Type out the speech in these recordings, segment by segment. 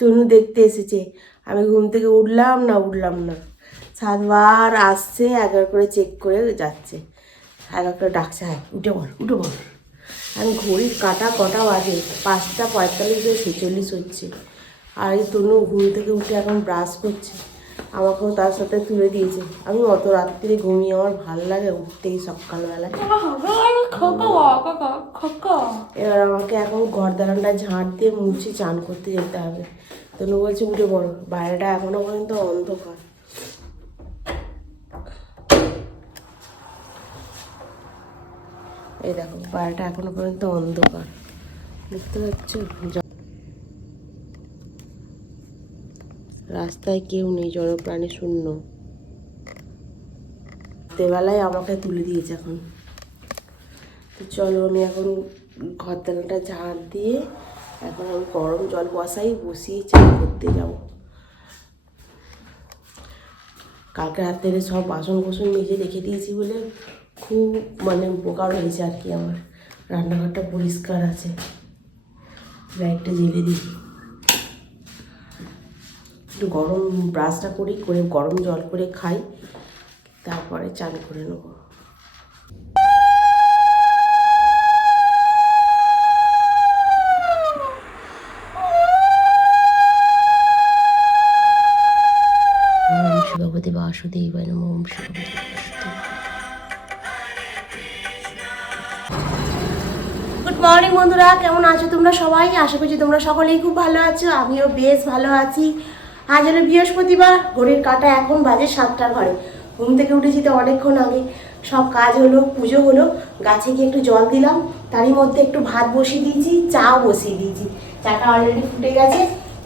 তনু দেখতে এসেছে। আমি ঘুম থেকে উঠলাম না উঠলাম না। সাতবার আসছে, একবার করে চেক করে যাচ্ছে। একবার করে ডাকছে হ্যাঁ উঠে বল উঠে বল। আমি ঘড়ির কাটা কটা বাজে? পাঁচটা পঁয়তাল্লিশ ছেচল্লিশ হচ্ছে। আর এই তনু ঘুম থেকে উঠে এখন ব্রাশ করছে। আমাকেও তার সাথে তুলে দিয়েছে। আমি অত রাত্রিরে ঘুমিয়ে আমার ভালো লাগে উঠতেই সকালবেলায়। এবার আমাকে এখন ঘর দালানটা ঝাঁট দিয়ে মুছে চান করতে যেতে হবে। তনু বলছে, উঠে পড়ো। বাইরেটা এখনও পর্যন্ত অন্ধকার। এই দেখো, বাইরেটা এখনও পর্যন্ত অন্ধকার। দেখতে পাচ্ছ? রাস্তায় কেউ নেই জনপ্রাণী শূন্য। রাত্রেবেলায় আমাকে তুলে দিয়েছে এখন। তো চলো আমি এখন ঘর দালানটা ঝাড় দিয়ে এখন আমি গরম জল বসাই, বসিয়ে চান করতে যাব। কালকে রাত্রে সব বাসন কোসন নিজে রেখে দিয়েছি বলে খুব মানে উপকার হয়েছে আর কি আমার। রান্নাঘরটা পরিষ্কার আছে। লাইটটা জ্বেলে দিই। একটু গরম ব্রাশটা করি, করে গরম জল করে খাই, তারপরে চান করে নেব। শিবপতি বাসুদেবায় নমঃ, ওম গুড মর্নিং বন্ধুরা, কেমন আছো তোমরা সবাই? আশা করছি তোমরা সকলেই খুব ভালো আছো, আমিও বেশ ভালো আছি। আজ হলো বৃহস্পতিবার, ঘড়ির কাটা এখন বাজে সাতটার ঘরে। ঘুম থেকে উঠেছি তো অনেকক্ষণ আগে। সব কাজ হলো, পুজো হলো, গাছে গিয়ে একটু জল দিলাম, তারই মধ্যে একটু ভাত বসিয়ে দিয়েছি, চাও বসিয়ে দিয়েছি। চাটা অলরেডি ফুটে গেছে,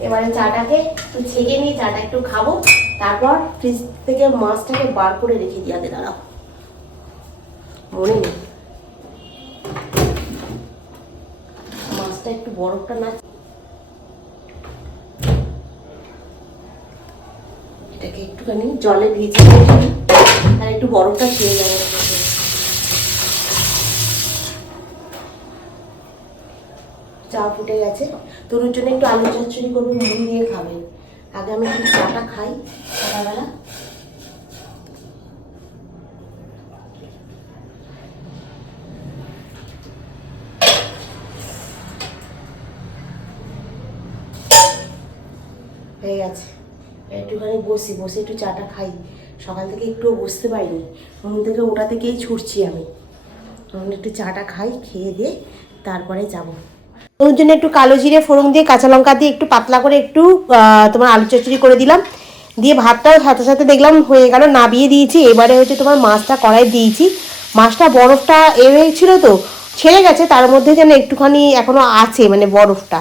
এবারে চাটাকে একটু ছেঁকে নিয়ে চাটা একটু খাব, তারপর ফ্রিজ থেকে মাছটাকে বার করে রেখে দিয়ে দাঁড়াও। মনে নেই। মাছটা একটু বরফটা না এটাকে একটুখানি জলে ভিজিয়ে আর একটু বরফটা খেয়ে যাবে চা ফুটে গেছে। তরুর জন্য একটু আলু চচ্চড়ি করব, মুড়ি দিয়ে খাবে। আগে আমি একটু চাটা খাই সকালবেলা। হয়ে গেছে। একটুখানি বসি, বসে একটু চাটা খাই। সকাল থেকে একটুও বসতে পারিনি। ঘুম থেকে ওটা থেকেই ছুটছি আমি। তখন একটু চাটা খাই, খেয়ে দিয়ে তারপরে যাব। ওর জন্য একটু কালো জিরে, ফোড়ন দিয়ে কাঁচা লঙ্কা দিয়ে একটু পাতলা করে একটু তোমার আলু চচ্চড়ি করে দিলাম। দিয়ে ভাতটাও সাথে সাথে দেখলাম হয়ে গেল, নাবিয়ে দিয়েছি। এবারে হচ্ছে তোমার মাছটা কড়াই দিয়েছি। মাছটা বরফটা এ হয়েছিল তো, ছেড়ে গেছে। তার মধ্যে যেন একটুখানি এখনও আছে মানে বরফটা।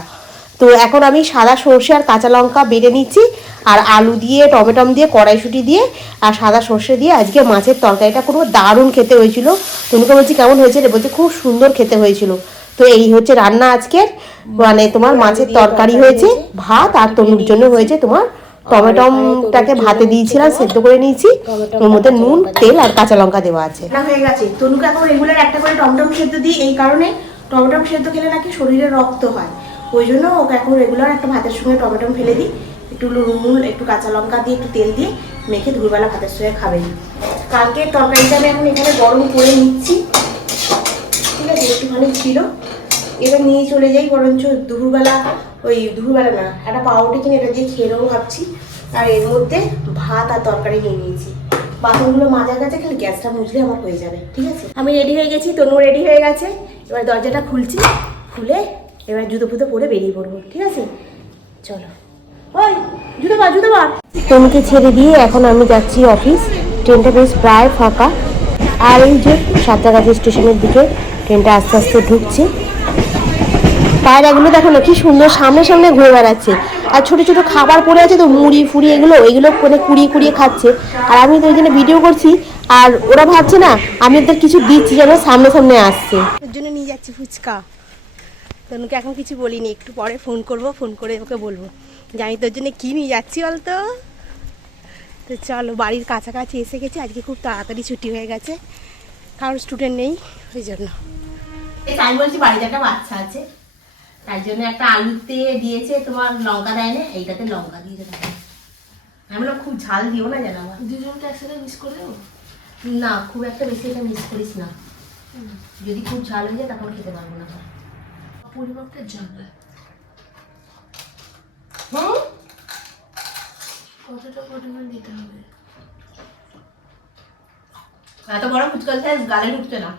তো এখন আমি সাদা সর্ষে আর কাঁচা লঙ্কা বেড়ে নিচ্ছি, আর আলু দিয়ে, টমেটম দিয়ে, কড়াইশুটি দিয়ে, আর সাদা সর্ষে দিয়ে আজকে মাছের তরকারিটা করব। দারুণ খেতে হয়েছিল। তোমাকে বলছি, কেমন হয়েছে রে? বলছে, খুব সুন্দর খেতে হয়েছিল। তো এই হচ্ছে রান্না আজকের। মানে তোমার মাছের তরকারি হয়েছে, ভাত, আর তনুর জন্য হয়েছে তোমার টমেটমটাকে ভাতে দিয়েছিলাম, সেদ্ধ করে নিয়েছি। ওর মধ্যে নুন, তেল, আর কাঁচা লঙ্কা দেওয়া আছে। হয়ে গেছে। তনুকে এখন রেগুলার একটা করে টমেটম সেদ্ধ দিই, এই কারণে টমেটম সেদ্ধ খেলে নাকি শরীরে রক্ত হয়। ওই জন্য ওকে এখন রেগুলার একটা ভাতের সঙ্গে টমেটো ফেলে দিই। একটু নুন একটু কাঁচা লঙ্কা দিয়ে একটু তেল দিয়ে মেখে দুপুরবেলা ভাতের সঙ্গে খাবে। কালকে তরকারিটা আমি এখন এখানে গরম করে নিচ্ছি। ঠিক আছে, একটুখানি ছিল। এটা নিয়ে চলে যাই, বরঞ্চ দুপুরবেলা ওই দুপুরবেলা না, একটা পাউরুটি কিনে এটা দিয়ে খেয়ে নেব ভাবছি। আর এর মধ্যে ভাত আর তরকারি নিয়ে নিয়েছি। বাসনগুলো মাজা গেছে, খালি গ্যাসটা মুছলে আমার হয়ে যাবে, ঠিক আছে? আমি রেডি হয়ে গেছি তনু রেডি হয়ে গেছে। এবার দরজাটা খুলছি, খুলে এবার জুতো ফুতো পরে বেরিয়ে পড়ব, ঠিক আছে? চলো। ওই, জুতো পা জুতো পা তনুকে ছেড়ে দিয়ে এখন আমি যাচ্ছি অফিস। ট্রেনটা বেশ প্রায় ফাঁকা। আর এই যে সাঁতরাগাছি স্টেশনের দিকে ট্রেনটা আস্তে আস্তে ঢুকছে। পায়রাগুলো দেখো না কি সুন্দর সামনে সামনে ঘুরে বেড়াচ্ছে। আর ছোট ছোট খাবার পড়ে আছে তো, মুড়ি ফুড়ি এগুলো এগুলো মানে কুড়িয়ে কুড়িয়ে খাচ্ছে। আর আমি তো ওই জন্য ভিডিও করছি, আর ওরা ভাবছে না, আমি ওদের কিছু দিচ্ছি যেন সামনে সামনে আসছে। ওর জন্য নিয়ে যাচ্ছি ফুচকা। তনুকে এখন কিছু বলিনি একটু পরে ফোন করব ফোন করে ওকে বলব। যে আমি তোর জন্য কী নিয়ে যাচ্ছি বলতো? তো চলো বাড়ির কাছাকাছি এসে গেছি আজকে খুব তাড়াতাড়ি ছুটি হয়ে গেছে। কারণ স্টুডেন্ট নেই ওই জন্য। আমি বলছি বাড়িতে একটা বাচ্চা আছে। তাই জন্য একটা আলুতে দিয়েছে তোমার লঙ্কা দেয় না এইটাতে লঙ্কা দিয়েছে দেখো আমি বললাম খুব ঝাল দিও না জানো আমার দুজনকে একসাথে মিস করে দেবো? না খুব একটা বেশি এটা মিস করিস না। যদি খুব ঝাল হয়ে যায় তখন খেতে পারব না। পরিমাপটা জানবে। কতটা পরিমাণ দিতে হবে? এত বড় ফুচকা সাইজ গালে ঢুকছে না।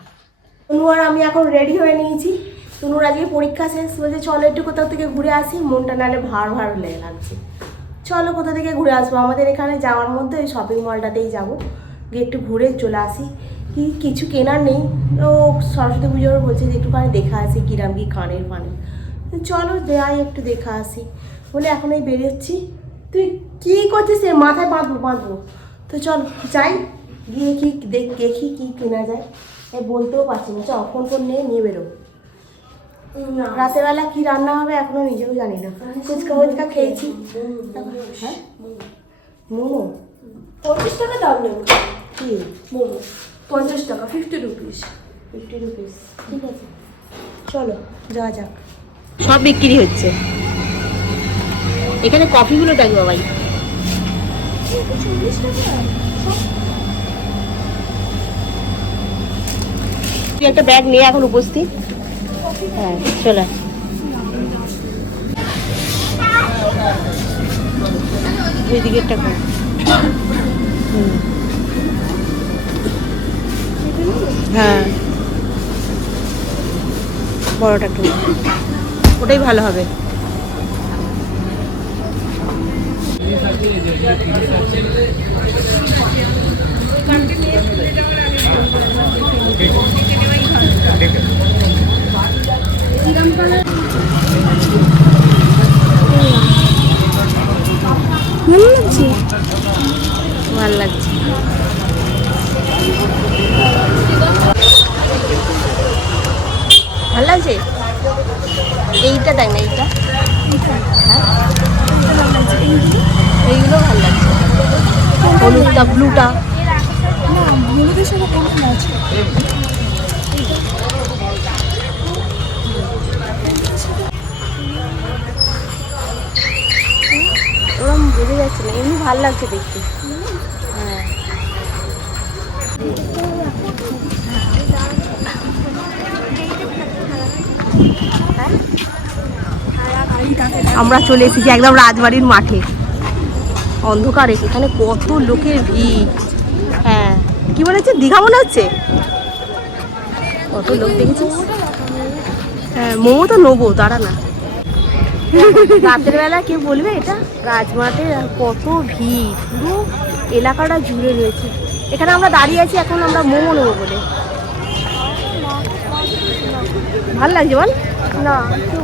তনু আর আমি এখন রেডি হয়ে নিয়েছি। তনুর আজকে পরীক্ষা শেষ বলছে চলো একটু কোথাও থেকে ঘুরে আসি মনটা নাহলে ভার ভার লেগে লাগছে। চলো কোথা থেকে ঘুরে আসব? আমাদের এখানে যাওয়ার মধ্যে ওই শপিং মলটাতেই যাব। গিয়ে একটু ঘুরে চলে আসি। কি কিছু কেনার নেই। ও সরস্বতী পুজোর বলছে যে একটুখানি দেখা আসি কিরাম কি কানের ফানের চলো যাই একটু দেখা আসি। বলে এখন এই বেরোচ্ছি। তুই কি করছিস রে? মাথায় বাঁধবো বাঁধবো। তো চল যাই। গিয়ে কি দেখ দেখি কি কেনা যায়। এই বলতেও পারছি না। চ ফোন ফোন নিয়ে নিয়ে বেরো। রাতের বেলা কি রান্না হবে এখনও নিজেও জানি না। ফুচকা ফুচকা খেয়েছি। হ্যাঁ? মোমো? পঞ্চাশ টাকা দাম নেব। কি? মোমো। পঞ্চাশ টাকা ফিফটি রুপিস ফিফটি রুপিস ঠিক আছে। চলো যাওয়া যাক। সব বিক্রি হচ্ছে। এখানে কফিগুলো দেখ বাবাই তুই একটা ব্যাগ নিয়ে এখন উপস্থিত। হ্যাঁ চলে। এদিকে একটা কর। হুম। হ্যাঁ। বড়টা একটু ওটাই ভালো হবে। ভালো লাগছে ভালো লাগছে? এইটা দেখ না, এইটা? এইগুলো ভালো লাগছে। হলুদটা, ব্লুটা। ওরম বোঝা যাচ্ছে না, এমনি ভালো লাগছে দেখতে হ্যাঁ আমরা চলে এসেছি একদম রাজবাড়ির মাঠে। অন্ধকার এখানে কত লোকের ভিড়। হ্যাঁ। কি বলেছে? দীঘা মনে হচ্ছে? কত লোক দেখেছিস? হ্যাঁ মোমো তো নেব দাঁড়া না। রাতের বেলা কে বলবে এটা? রাজমাঠে কত ভিড়। পুরো এলাকাটা জুড়ে রয়েছে। এখানে আমরা দাঁড়িয়ে আছি এখন আমরা মোমো নেব বলে। ভালো লাগছে বল? না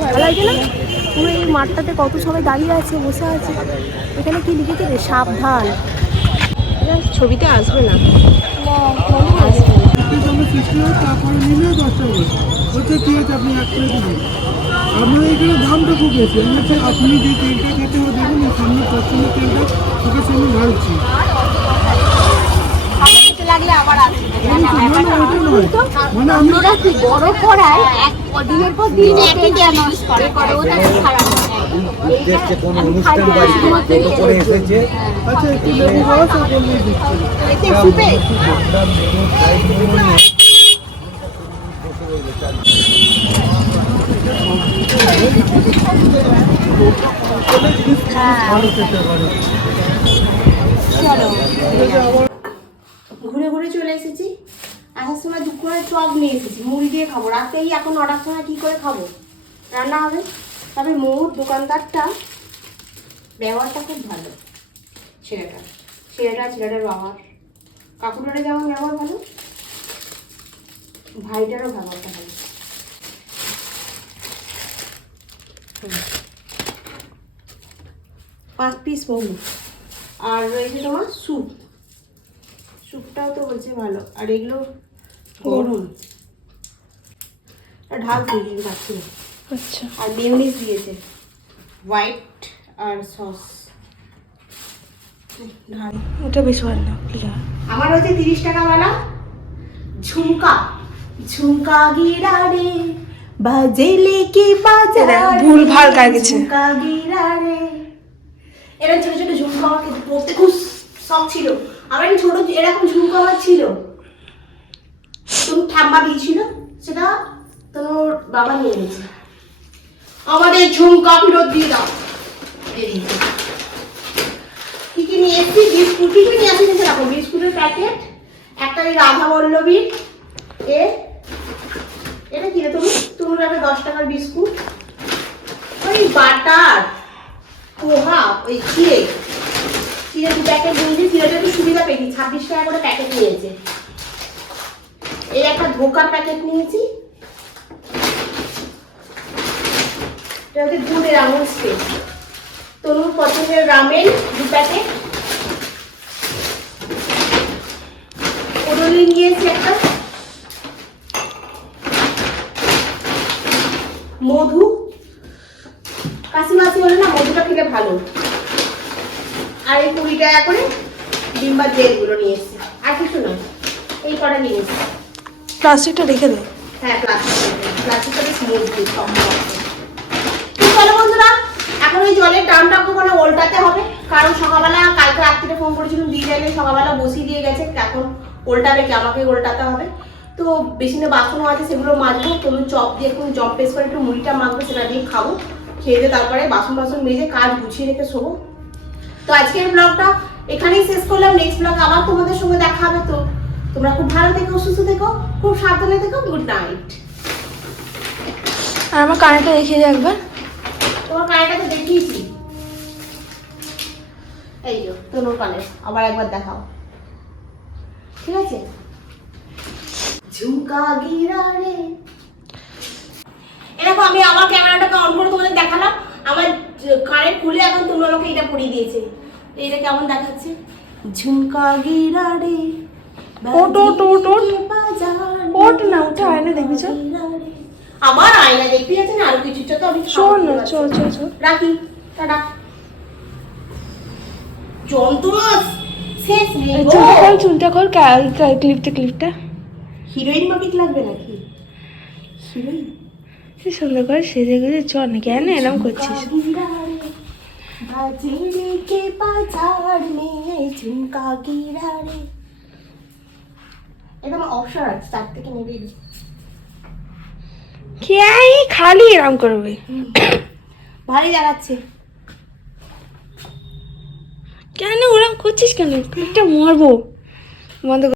ভালো লাগছে না? পুরো এই মাঠটাতে কত সবাই দাঁড়িয়ে আছে বসে আছে? এখানে কি লিখেছে? রে সাবধান। এটা ছবিতে আসবে না। আমরা আপনি এক প্লেট দিন এখানে দামটা খুব বেশি। আপনি যে তেলটা খেতে হবে দেখুন এই সামনে পশ্চিমের তেলটা ওকে সামনে ঢালছি লাগলে আবার আসবে। মানে আমি বড় করায়? এক দিনের পর দিন একই নষ্ট করে করে ওটা খারাপ কোনো অনুষ্ঠান বাড়িতে করে এসেছে। আচ্ছা একটু লেবু রস আর বললেই দিচ্ছি। এতে ঘুরে ঘুরে চলে এসেছি। আসার সময় দু করে চপ নিয়ে এসেছি, মুড়ি দিয়ে খাব। রাতেই এখন অর্ডার সময় কী করে খাব? রান্না হবে। তবে মোর দোকানদারটা ব্যবহারটা খুব ভালো। ছেলেটা ছেলেটা, ছেলেটার ব্যবহার কাকুটারে যেমন ব্যবহার ভালো, ভাইটারও ব্যবহারটা ভালো। পাঁচ পিস মোমো আর রয়েছে তোমার স্যুপ স্যুপটাও তো বলছে ভালো। আর এগুলো গরম ঢাল দিয়ে পাচ্ছি না আচ্ছা। আর মেয়নিজ দিয়েছে। হোয়াইট আর সস। ঢাল। ওটা বেশ ভালো না আমার হচ্ছে তিরিশ টাকা বেলা। ঝুমকা। ঝুমকা গিরা রে বাজে লেকে বাজার। এরা ভুলভাল গায়ে গেছে। ঝুমকা গিরা রে এরা ছোট ছোট ঝুমকা আমাকে পড়তে খুব শখ ছিল। আমার ছোট এরকম ঝুমকা আমার ছিল। তুমি ঠাম্মা দিয়েছিল, সেটা তোর বাবা নিয়ে গেছে আমাদের ঝুমকা ফেরত দিয়ে দাও। কি কি নিয়ে এসেছি? বিস্কুট, কি নিয়ে আসি দেখো। বিস্কুটের প্যাকেট, একটা এই রাধা বল্লবীর এ, এটা কি রে তুমি? তুমি একটা দশ টাকার বিস্কুট। ওই বাটার, পোহা, ওই চিড়ে চিড়ে দু প্যাকেট নিয়েছি চিড়েটা একটু সুবিধা পেয়েছি ছাব্বিশ টাকা করে প্যাকেট নিয়েছে। এই একটা ধোকার প্যাকেট নিয়েছি। এটা হচ্ছে দুধের আমুল স্প্রে তনুর পছন্দের রামেন দু প্যাকেট ওডোলিন নিয়েছি একটা। মধু। কাশি মাসি হলে না মধুটা খেলে ভালো। আর এই কুড়ি টাকা করে ডিম্বা জেলগুলো নিয়ে এসেছি। আর কিছু না এই কটা নিয়ে এসেছি। প্লাস্টিকটা রেখে দে। হ্যাঁ প্লাস্টিক প্লাস্টিকটা বেশ মজবুত চলো বন্ধুরা এখন ওই জলের ওল্টাতে হবে। কারণ সকালবেলা কালকে ফোন করেছিলাম দিয়ে সকালবেলা বসিয়ে দিয়ে গেছে। এখন ওল্টাবে কি? আমাকে ওল্টাতে হবে। তো বেশি না বাসনও আছে সেগুলো মাজবো। কোনো চপ দিয়ে একটু করে একটু মুড়িটা মাখবো সেটা দিয়ে খাব। খেয়ে দিয়ে তারপরে বাসন বাসন মেজে কাজ গুছিয়ে রেখে শোবো। তো আজকের ব্লগটা এখানেই শেষ করলাম। নেক্সট ব্লগ আবার তোমাদের সঙ্গে দেখা হবে। তো তোমরা খুব ভালো থেকো সুস্থ থেকো খুব সাবধানে থেকো। গুড নাইট আর আমার কানেরটা দেখিয়ে দে একবার। তোমার কানেরটা তো দেখিয়েছি। এই যে তোর কানে আবার একবার দেখাও। ঠিক আছে? ঝুমকা গিরা রে। এরকম আমি আমার ক্যামেরাটাকে অন করে তোমাদের দেখালাম। আমার কানের খুলে এখন তোমরা আমাকে এটা পরিয়ে দিয়েছে। এটা কেমন দেখাচ্ছে? ঝুমকা গিরা রে ওট, ওট, ওট, ওট। ওট না, উঠে আয়না দেখবি চল। গিরা রে। আমার আয়না দেখবি যাচ্ছে না আর কিছুটা তো আমি চল না চল চল চল রাখি টাটা। যন্ত্রণা শেষ নেই খোল খোল ক্লিপটা ক্লিপটা হিরোইন মাফিক লাগবে নাকি? হিরোইন? সুন্দর করে সেজে গুজে চল কেন হ্যাঁ, এরম করছিস। খালি এরম করবে? ভালো দেখাচ্ছে কেন ওরম করছিস কেন? একটা মরবো। বন্ধ